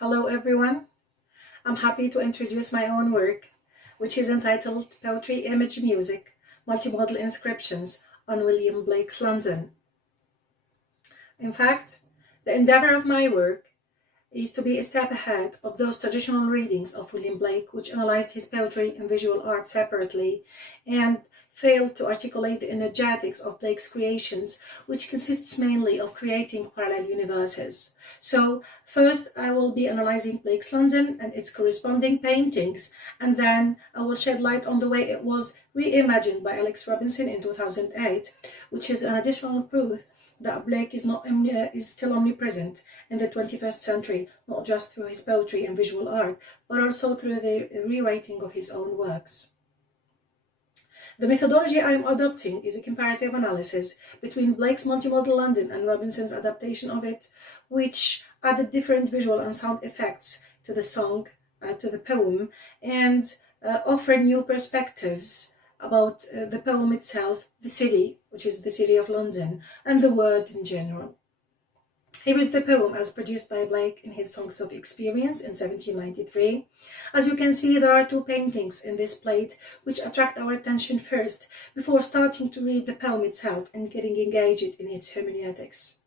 Hello everyone, I'm happy to introduce my own work, which is entitled Poetry, Image, Music, Multimodal Inscriptions on William Blake's London. In fact, the endeavor of my work is to be a step ahead of those traditional readings of William Blake, which analyzed his poetry and visual art separately and failed to articulate the energetics of Blake's creations, which consists mainly of creating parallel universes. So first I will be analyzing Blake's London and its corresponding paintings, and then I will shed light on the way it was reimagined by Alex Robinson in 2008, which is an additional proof that Blake is still omnipresent in the 21st century, not just through his poetry and visual art, but also through the rewriting of his own works. The methodology I am adopting is a comparative analysis between Blake's multimodal London and Robinson's adaptation of it, which added different visual and sound effects to the song, to the poem, and offered new perspectives about the poem itself, the city, which is the city of London, and the world in general. Here is the poem as produced by Blake in his Songs of Experience in 1793. As you can see, there are two paintings in this plate which attract our attention first, before starting to read the poem itself and getting engaged in its hermeneutics.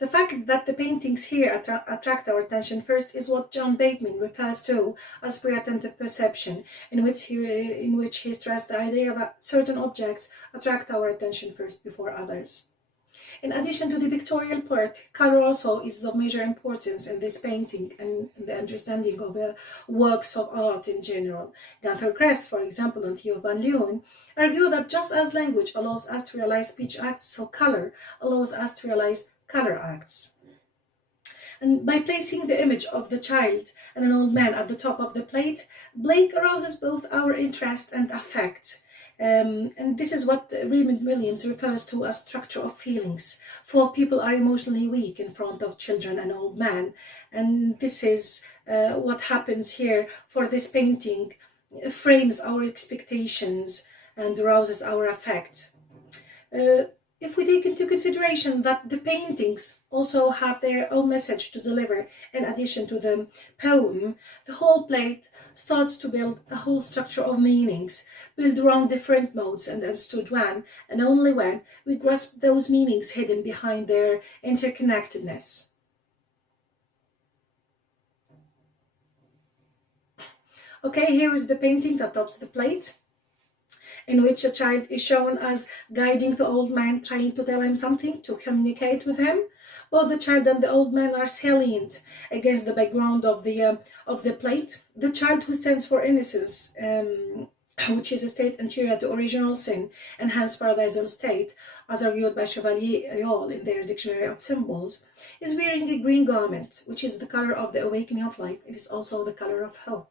The fact that the paintings here attract our attention first is what John Bateman refers to as pre-attentive perception, in which he stressed the idea that certain objects attract our attention first before others. In addition to the pictorial part, color also is of major importance in this painting and in the understanding of works of art in general. Gunther, Kress, for example, and Theo van Leeuwen argue that just as language allows us to realize speech acts, so color allows us to realize color acts. And by placing the image of the child and an old man at the top of the plate, Blake arouses both our interest and affect. And this is what Raymond Williams refers to as structure of feelings, for people are emotionally weak in front of children and old men. And this is what happens here for this painting, frames our expectations and arouses our affect. If we take into consideration that the paintings also have their own message to deliver in addition to the poem, the whole plate starts to build a whole structure of meanings, built around different modes and understood when, and only when, we grasp those meanings hidden behind their interconnectedness. Okay, here is the painting that tops the plate, in which a child is shown as guiding the old man, trying to tell him something, to communicate with him. Both the child and the old man are salient against the background of the plate. The child, who stands for innocence, which is a state anterior to original sin and hence paradisal state, as argued by Chevalier Ayol in their Dictionary of Symbols, is wearing a green garment, which is the color of the awakening of life. It is also the color of hope.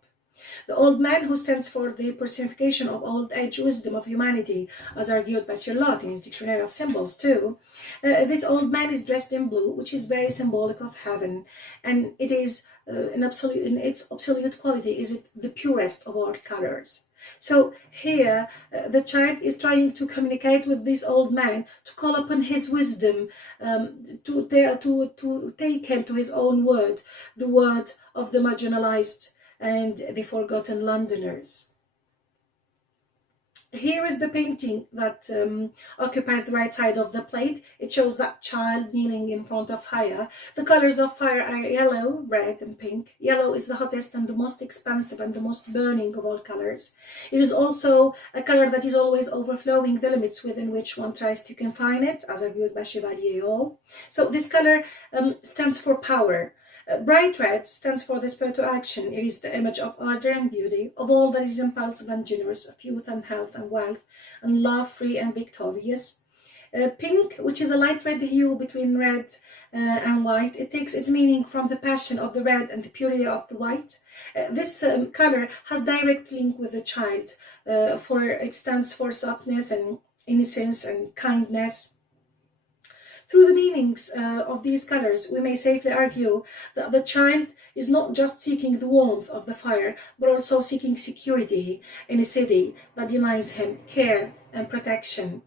The old man, who stands for the personification of old age wisdom of humanity, as argued by Charlotte in his Dictionary of Symbols too, this old man is dressed in blue, which is very symbolic of heaven, and it is in its absolute quality is it the purest of all colors. So here the child is trying to communicate with this old man, to call upon his wisdom, to take him to his own word, the word of the marginalized and the forgotten Londoners. Here is the painting that occupies the right side of the plate. It shows that child kneeling in front of fire. The colors of fire are yellow, red, and pink. Yellow is the hottest and the most expansive and the most burning of all colors. It is also a color that is always overflowing the limits within which one tries to confine it, as argued by Chevalier Ayol. So this color stands for power. Bright red stands for the spur to action. It is the image of ardor and beauty, of all that is impulsive and generous, of youth and health and wealth, and love free and victorious. Pink, which is a light red hue between red and white, it takes its meaning from the passion of the red and the purity of the white. This color has direct link with the child, for it stands for softness and innocence and kindness. Through the meanings of these colors, we may safely argue that the child is not just seeking the warmth of the fire, but also seeking security in a city that denies him care and protection.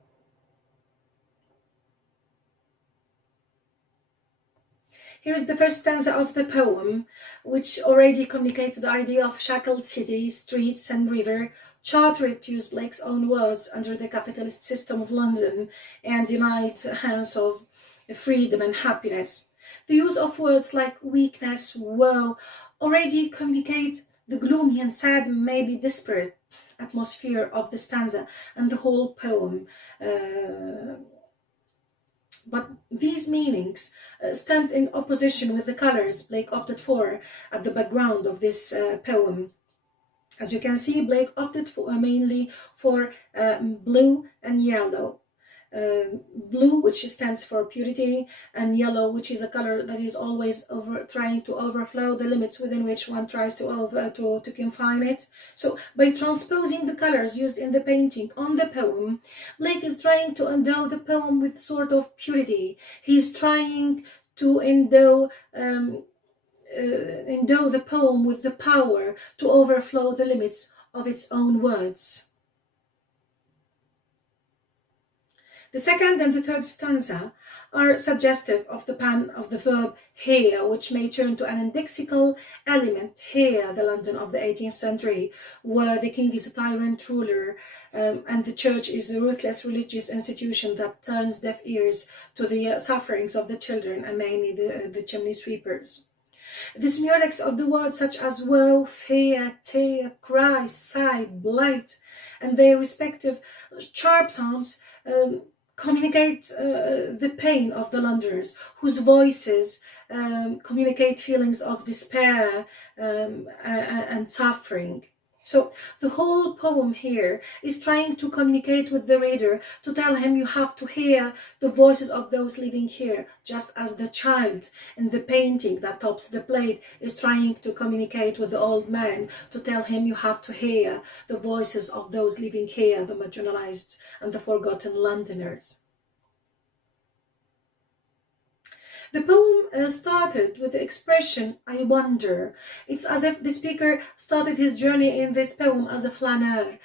Here is the first stanza of the poem, which already communicates the idea of shackled cities, streets and river, chartered, to use Blake's own words, under the capitalist system of London, and denied hands of freedom and happiness. The use of words like weakness, woe, already communicate the gloomy and sad, maybe desperate atmosphere of the stanza and the whole poem. But these meanings stand in opposition with the colors Blake opted for at the background of this poem. As you can see, Blake opted for, mainly for blue and yellow. Blue, which stands for purity, and yellow, which is a color that is always trying to overflow the limits within which one tries to confine it. So by transposing the colors used in the painting on the poem, Blake is trying to endow the poem with sort of purity. He's trying to endow the poem with the power to overflow the limits of its own words. The second and the third stanza are suggestive of the pan of the verb here, which may turn to an indexical element, here, the London of the 18th century, where the king is a tyrant ruler and the church is a ruthless religious institution that turns deaf ears to the sufferings of the children and mainly the chimney sweepers. The semiotics of the words such as woe, fear, tear, cry, sigh, blight, and their respective sharp sounds communicate the pain of the Londoners, whose voices communicate feelings of despair and suffering. So the whole poem here is trying to communicate with the reader, to tell him you have to hear the voices of those living here, just as the child in the painting that tops the plate is trying to communicate with the old man, to tell him you have to hear the voices of those living here, the marginalized and the forgotten Londoners. The poem started with the expression, I wonder. It's as if the speaker started his journey in this poem as a flaneur,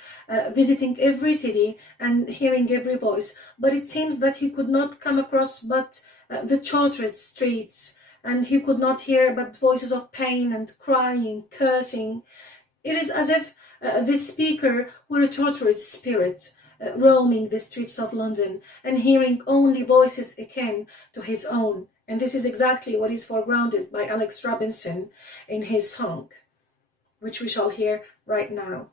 visiting every city and hearing every voice. But it seems that he could not come across but the chartered streets, and he could not hear but voices of pain and crying, cursing. It is as if this speaker were a tortured spirit, roaming the streets of London and hearing only voices akin to his own. And this is exactly what is foregrounded by Alex Robinson in his song, which we shall hear right now.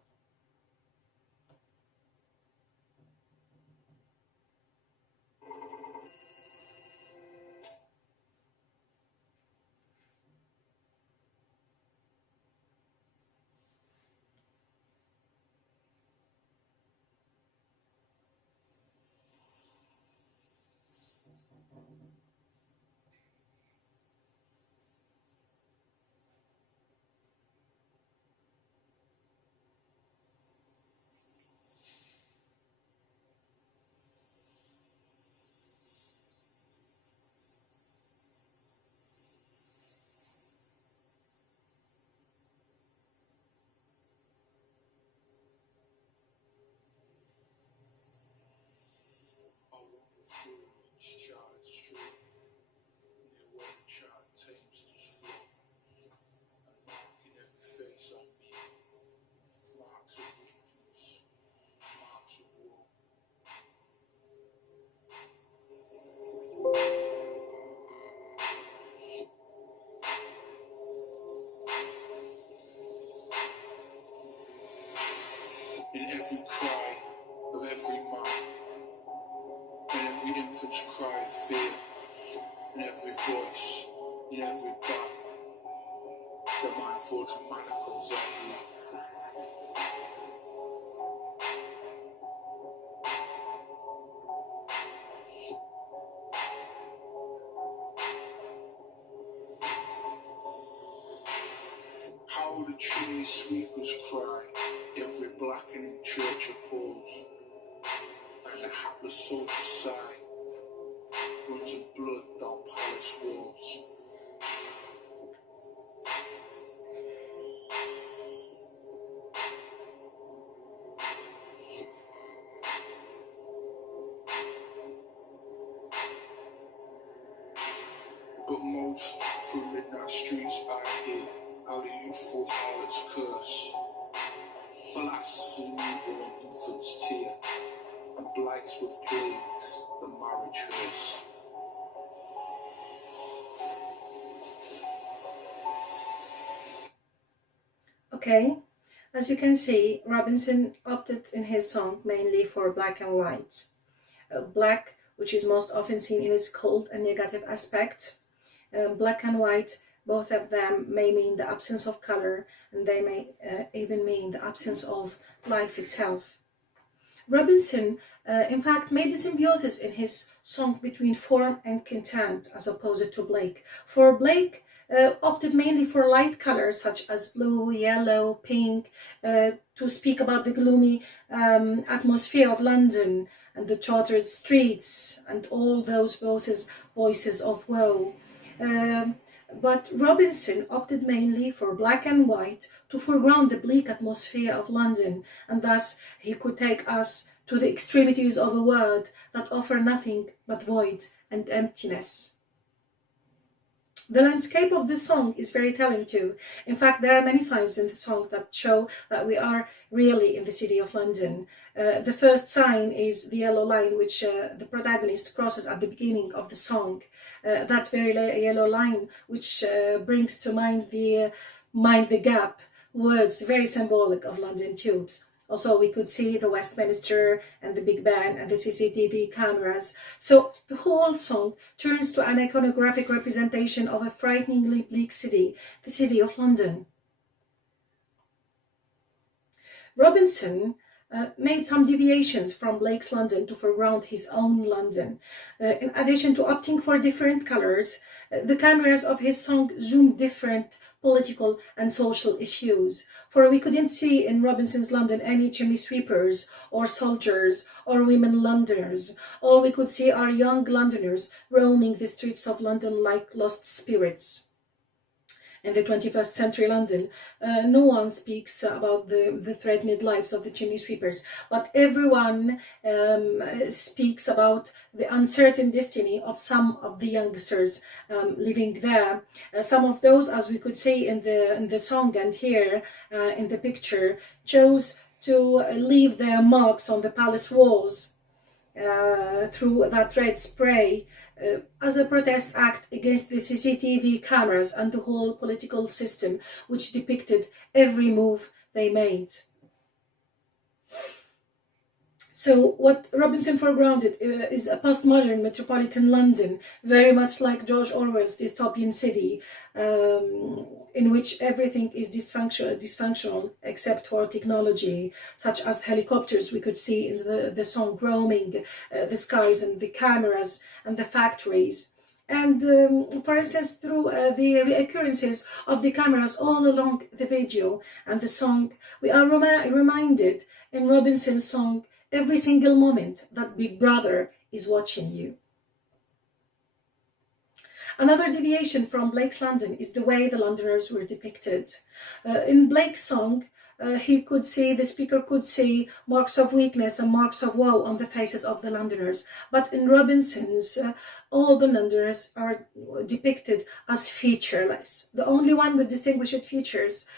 In every cry of every man, in every infant's cry of fear, in every voice, in every bat, the mind forged manacles on me. How the chimney sweepers cry, every blackening church appalls, and the hapless soldier's sigh runs in blood down palace walls. But most streets I hear how the youthful harlots curse. Alas, a newborn infant's tear, and blights with plagues the marriage hearse. Okay, as you can see, Robinson opted in his song mainly for black and white. Black, which is most often seen in its cold and negative aspect. Black and white, both of them may mean the absence of color, and they may even mean the absence of life itself. Robinson, in fact, made the symbiosis in his song between form and content, as opposed to Blake. For Blake, opted mainly for light colors such as blue, yellow, pink, to speak about the gloomy atmosphere of London and the chartered streets and all those voices of woe. But Robinson opted mainly for black and white to foreground the bleak atmosphere of London, and thus he could take us to the extremities of a world that offer nothing but void and emptiness. The landscape of the song is very telling too. In fact, there are many signs in the song that show that we are really in the city of London. The first sign is the yellow line, which the protagonist crosses at the beginning of the song. That very yellow line, which brings to mind the gap words, very symbolic of London tubes. Also, we could see the Westminster and the Big Ben and the CCTV cameras. So the whole song turns to an iconographic representation of a frighteningly bleak city, the city of London. Robinson made some deviations from Blake's London to foreground his own London. In addition to opting for different colors, the cameras of his song zoomed different political and social issues. For we couldn't see in Robinson's London any chimney sweepers or soldiers or women Londoners. All we could see are young Londoners roaming the streets of London like lost spirits. In the 21st century London, no one speaks about the threatened lives of the chimney sweepers, but everyone speaks about the uncertain destiny of some of the youngsters living there. Some of those, as we could see in the song and here in the picture, chose to leave their marks on the palace walls through that red spray, as a protest act against the CCTV cameras and the whole political system, which depicted every move they made. So what Robinson foregrounded is a postmodern metropolitan London, very much like George Orwell's dystopian city, in which everything is dysfunctional except for technology, such as helicopters we could see in the song roaming the skies, and the cameras and the factories. And for instance, through the reoccurrences of the cameras all along the video and the song, we are reminded in Robinson's song every single moment that Big Brother is watching you. Another deviation from Blake's London is the way the Londoners were depicted. In Blake's song, the speaker could see marks of weakness and marks of woe on the faces of the Londoners. But in Robinson's, all the Londoners are depicted as featureless. The only one with distinguished features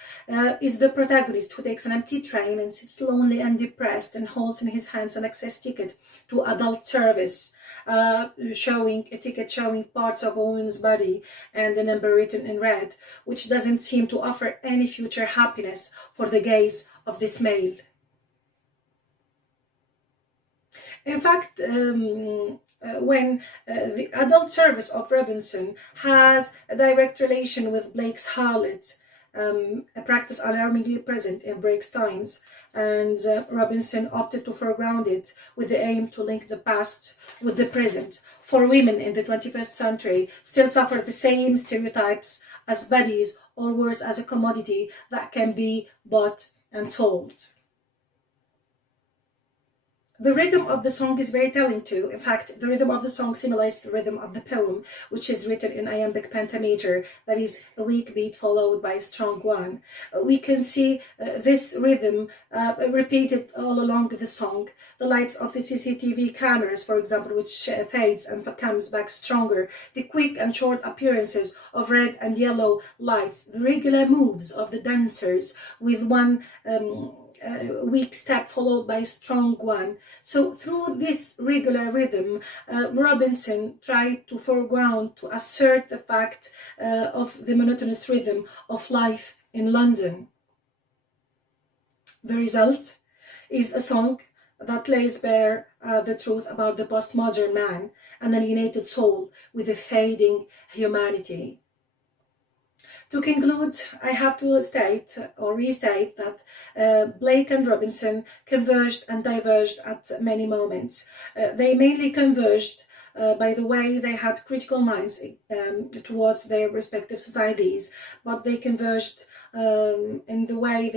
is the protagonist, who takes an empty train and sits lonely and depressed and holds in his hands an access ticket to adult service, showing a ticket showing parts of a woman's body and a number written in red, which doesn't seem to offer any future happiness for the gaze of this male. In fact, when the adult service of Robinson has a direct relation with Blake's harlot, a practice alarmingly present in Blake's times, and Robinson opted to foreground it with the aim to link the past with the present. For women in the 21st century still suffer the same stereotypes as bodies, or worse, as a commodity that can be bought and sold. The rhythm of the song is very telling too. In fact, the rhythm of the song simulates the rhythm of the poem, which is written in iambic pentameter, that is a weak beat followed by a strong one. We can see this rhythm repeated all along the song. The lights of the CCTV cameras, for example, which fades and comes back stronger, the quick and short appearances of red and yellow lights, the regular moves of the dancers with one weak step followed by a strong one. So through this regular rhythm, Robinson tried to foreground, to assert the fact of the monotonous rhythm of life in London. The result is a song that lays bare the truth about the postmodern man, an alienated soul with a fading humanity. To conclude, I have to state or restate that Blake and Robinson converged and diverged at many moments. They mainly converged by the way they had critical minds towards their respective societies, but they converged in the way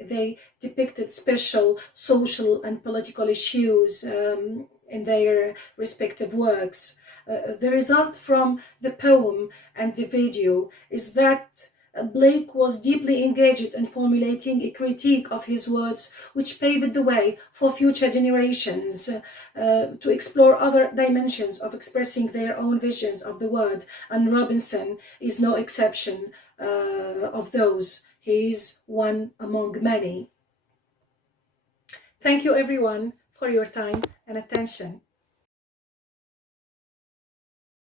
they depicted special social and political issues in their respective works. The result from the poem and the video is that Blake was deeply engaged in formulating a critique of his words, which paved the way for future generations to explore other dimensions of expressing their own visions of the word, and Robinson is no exception of those. He is one among many. Thank you everyone for your time and attention.